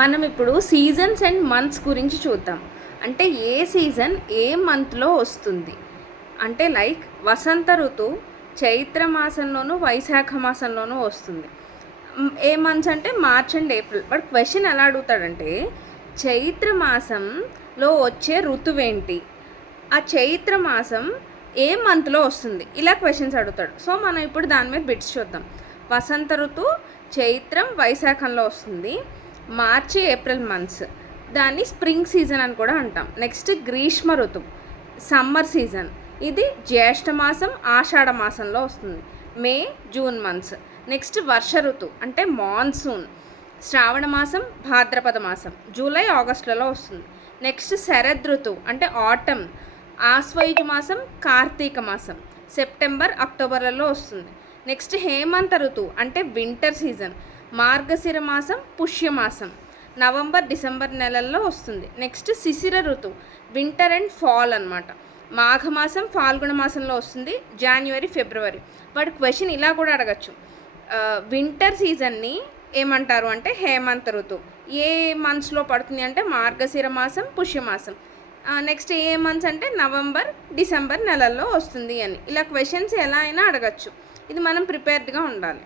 మనం ఇప్పుడు seasons and months గురించి చూద్దాం. అంటే ఏ సీజన్ ఏ మంత్లో వస్తుంది. అంటే లైక్ వసంత ఋతువు చైత్ర మాసంలోనూ వైశాఖ మాసంలోనూ వస్తుంది. ఏ మంత్స్ అంటే March and April. But question ఎలా అడుగుతాడంటే చైత్ర మాసంలో వచ్చే ఋతువేంటి, ఆ చైత్ర మాసం ఏ మంత్లో వస్తుంది, ఇలా క్వశ్చన్స్ అడుగుతాడు. సో మనం ఇప్పుడు దాని మీద బిట్స్ చూద్దాం. వసంత ఋతువు చైత్రం వైశాఖంలో వస్తుంది. మార్చి ఏప్రిల్ మంత్స్, దాన్ని స్ప్రింగ్ సీజన్ అని కూడా అంటాం. నెక్స్ట్ గ్రీష్మ ఋతువు సమ్మర్ సీజన్, ఇది జ్యేష్ఠ మాసం ఆషాఢ మాసంలో వస్తుంది. May June months. నెక్స్ట్ వర్ష ఋతువు అంటే మాన్సూన్ శ్రావణ మాసం భాద్రపద మాసం జూలై ఆగస్టులలో వస్తుంది. నెక్స్ట్ శరద్ ఋతువు అంటే ఆటమ్ ఆశ్వయుజ మాసం కార్తీక మాసం సెప్టెంబర్ అక్టోబర్లలో వస్తుంది. నెక్స్ట్ హేమంత ఋతువు అంటే వింటర్ సీజన్ మార్గశిర మాసం పుష్యమాసం నవంబర్ డిసెంబర్ నెలల్లో వస్తుంది. నెక్స్ట్ శిశిర ఋతువు వింటర్ అండ్ ఫాల్ అనమాట, మాఘమాసం ఫాల్గుణ మాసంలో వస్తుంది, జనవరి ఫిబ్రవరి. వాటి క్వశ్చన్ ఇలా కూడా అడగచ్చు, వింటర్ సీజన్ని ఏమంటారు అంటే హేమంత ఋతువు. ఏ మంత్స్లో పడుతుంది అంటే మార్గశిర మాసం పుష్యమాసం. నెక్స్ట్ ఏ మంత్స్ అంటే నవంబర్ డిసెంబర్ నెలల్లో వస్తుంది అని. ఇలా క్వశ్చన్స్ ఎలా అయినా అడగచ్చు. ఇది మనం ప్రిపేర్డ్గా ఉండాలి.